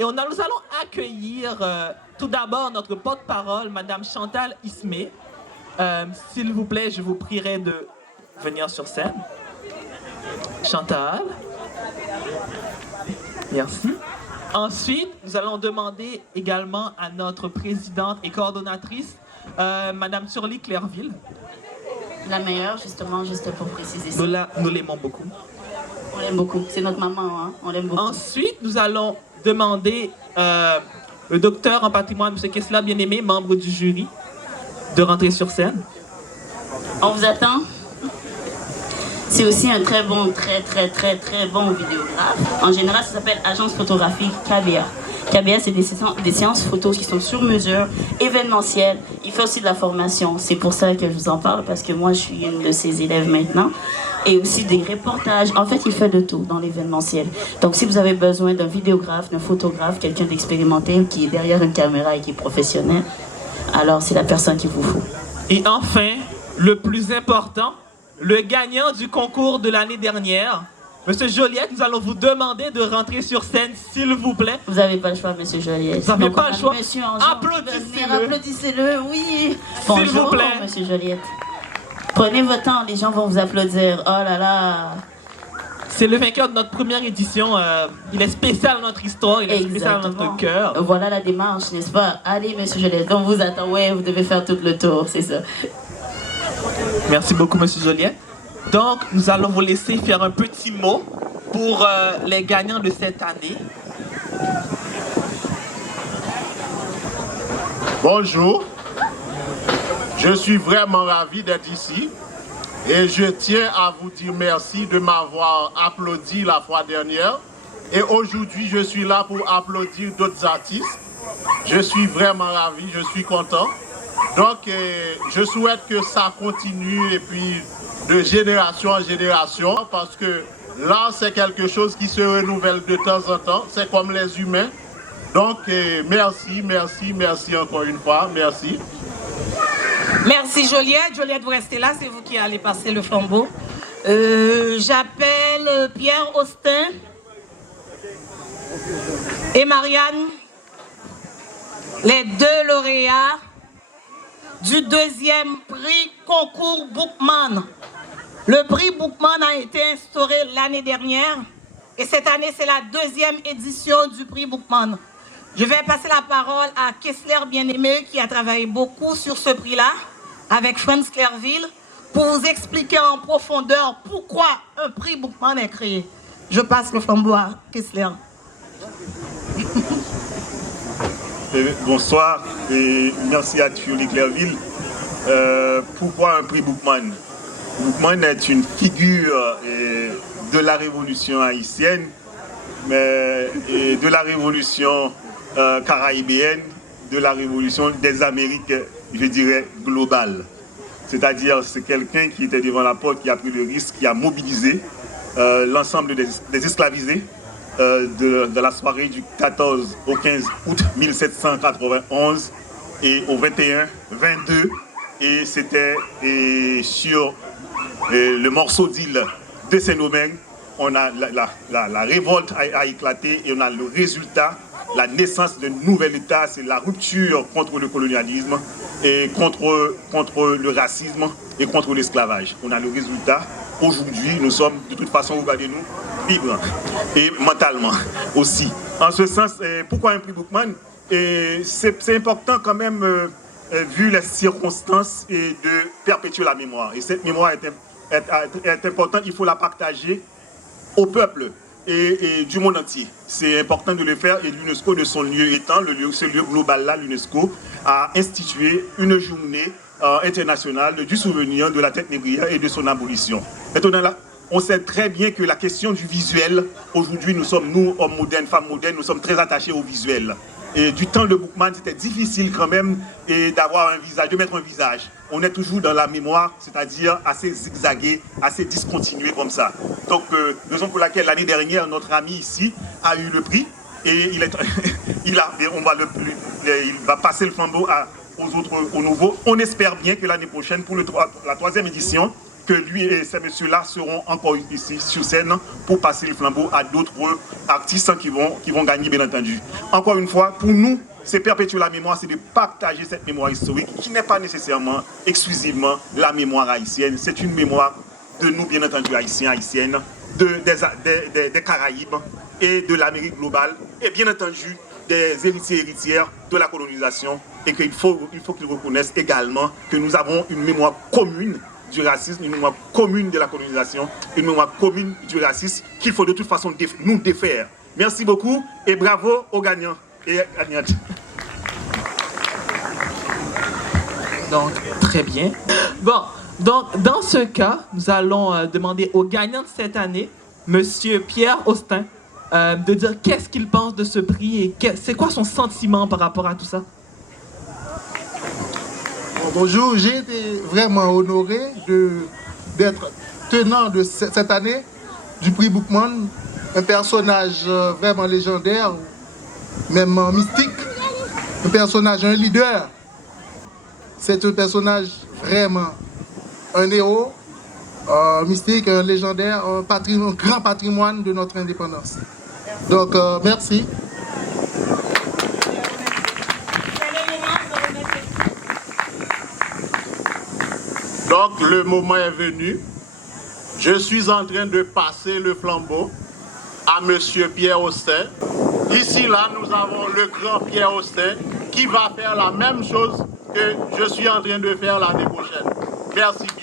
Et nous allons accueillir tout d'abord notre porte-parole, Madame Chantal Ismé. S'il vous plaît, je vous prierai de venir sur scène. Chantal. Merci. Ensuite, nous allons demander également à notre présidente et coordonnatrice, Madame Turly Clairville. La meilleure, justement, juste pour préciser ça. Nous l'aimons beaucoup. On l'aime beaucoup. C'est notre maman, hein? On l'aime beaucoup. Ensuite, nous allons demander le docteur en patrimoine, M. Kessler, bien-aimé, membre du jury, de rentrer sur scène. On vous attend. C'est aussi un très bon vidéographe. En général, ça s'appelle Agence photographique KBA. KBA, c'est des séances photos qui sont sur mesure, événementielles. Il fait aussi de la formation. C'est pour ça que je vous en parle, parce que moi, je suis une de ses élèves maintenant. Et aussi des reportages. En fait, il fait de tout dans l'événementiel. Donc, si vous avez besoin d'un vidéographe, d'un photographe, quelqu'un d'expérimenté qui est derrière une caméra et qui est professionnel, alors c'est la personne qu'il vous faut. Et enfin, le plus important, le gagnant du concours de l'année dernière, Monsieur Joliette, nous allons vous demander de rentrer sur scène, s'il vous plaît. Vous n'avez pas le choix, Monsieur Joliette. Vous n'avez pas le choix. Applaudissez-le. Applaudissez-le, oui. S'il vous plaît. Monsieur Joliette. Prenez votre temps, les gens vont vous applaudir. Oh là là. C'est le vainqueur de notre première édition. Il est spécial dans notre histoire, il est spécial dans notre cœur. Voilà la démarche, n'est-ce pas? Allez, Monsieur Joliette, on vous attend. Ouais, vous devez faire tout le tour, c'est ça. Merci beaucoup, Monsieur Joliette. Donc, nous allons vous laisser faire un petit mot pour les gagnants de cette année. Bonjour, je suis vraiment ravi d'être ici et je tiens à vous dire merci de m'avoir applaudi la fois dernière. Et aujourd'hui, je suis là pour applaudir d'autres artistes. Je suis vraiment ravi, je suis content. Donc, je souhaite que ça continue et puis de génération en génération, parce que l'art, c'est quelque chose qui se renouvelle de temps en temps. C'est comme les humains. Donc, merci, merci, merci encore une fois. Merci. Merci Joliette. Joliette, vous restez là, c'est vous qui allez passer le flambeau. J'appelle Pierre Austin et Marianne, les deux lauréats du deuxième prix concours Bookman. Le prix Bookman a été instauré l'année dernière et cette année, c'est la deuxième édition du prix Bookman. Je vais passer la parole à Kessler Bien-Aimé qui a travaillé beaucoup sur ce prix-là avec Franz Clairville pour vous expliquer en profondeur pourquoi un prix Bookman est créé. Je passe le flambeau à Kessler. Bonsoir et merci à Turly Clairville. Pourquoi un prix Bookman? Bookman est une figure de la révolution haïtienne, mais de la révolution caribéenne, de la révolution des Amériques, je dirais, globale. C'est-à-dire, c'est quelqu'un qui était devant la porte, qui a pris le risque, qui a mobilisé l'ensemble des esclavisés de la soirée du 14 au 15 août 1791 et au 21, 22. Et c'était sur le morceau d'île de Saint-Domingue, on a la révolte a éclaté et on a le résultat, la naissance d'un nouvel État, c'est la rupture contre le colonialisme et contre le racisme et contre l'esclavage. On a le résultat. Aujourd'hui, nous sommes, de toute façon, regardez-nous, libres et mentalement aussi. En ce sens, pourquoi un prix Bookman? C'est important quand même, vu les circonstances, et de perpétuer la mémoire. Et cette mémoire est importante, il faut la partager au peuple et du monde entier. C'est important de le faire et l'UNESCO, de son lieu étant, ce lieu global-là, l'UNESCO a institué une journée internationale du souvenir de la traite négrière et de son abolition. Maintenant, là, on sait très bien que la question du visuel, aujourd'hui, nous, hommes modernes, femmes modernes, nous sommes très attachés au visuel. Et du temps de Bookman, c'était difficile quand même d'avoir un visage, de mettre un visage. On est toujours dans la mémoire, c'est-à-dire assez zigzagué, assez discontinué comme ça. Donc, raison pour laquelle l'année dernière, notre ami ici a eu le prix et il va passer le flambeau aux nouveaux. On espère bien que l'année prochaine, pour la troisième édition, que lui et ces messieurs-là seront encore ici sur scène pour passer le flambeau à d'autres artistes qui vont gagner, bien entendu. Encore une fois, pour nous, c'est perpétuer la mémoire, c'est de partager cette mémoire historique qui n'est pas nécessairement exclusivement la mémoire haïtienne. C'est une mémoire de nous, bien entendu, haïtiens, haïtiennes, des Caraïbes et de l'Amérique globale, et bien entendu des héritiers et héritières de la colonisation, et qu'il faut qu'ils reconnaissent également que nous avons une mémoire commune du racisme, une mémoire commune de la colonisation, une mémoire commune du racisme qu'il faut de toute façon nous défaire. Merci beaucoup et bravo aux gagnants et gagnantes. Donc, très bien. Bon, donc, dans ce cas, nous allons demander au gagnant de cette année, Monsieur Pierre Austin, de dire qu'est-ce qu'il pense de ce prix et c'est quoi son sentiment par rapport à tout ça. Bonjour, j'ai été vraiment honoré d'être tenant de cette année du prix Boukman, un personnage vraiment légendaire, même mystique, un personnage, un leader. C'est un personnage vraiment un héros, mystique, un légendaire, un grand patrimoine de notre indépendance. Donc, merci. Donc le moment est venu. Je suis en train de passer le flambeau à Monsieur Pierre Austin. Ici, là, nous avons le grand Pierre Austin qui va faire la même chose que je suis en train de faire l'année prochaine. Merci bien.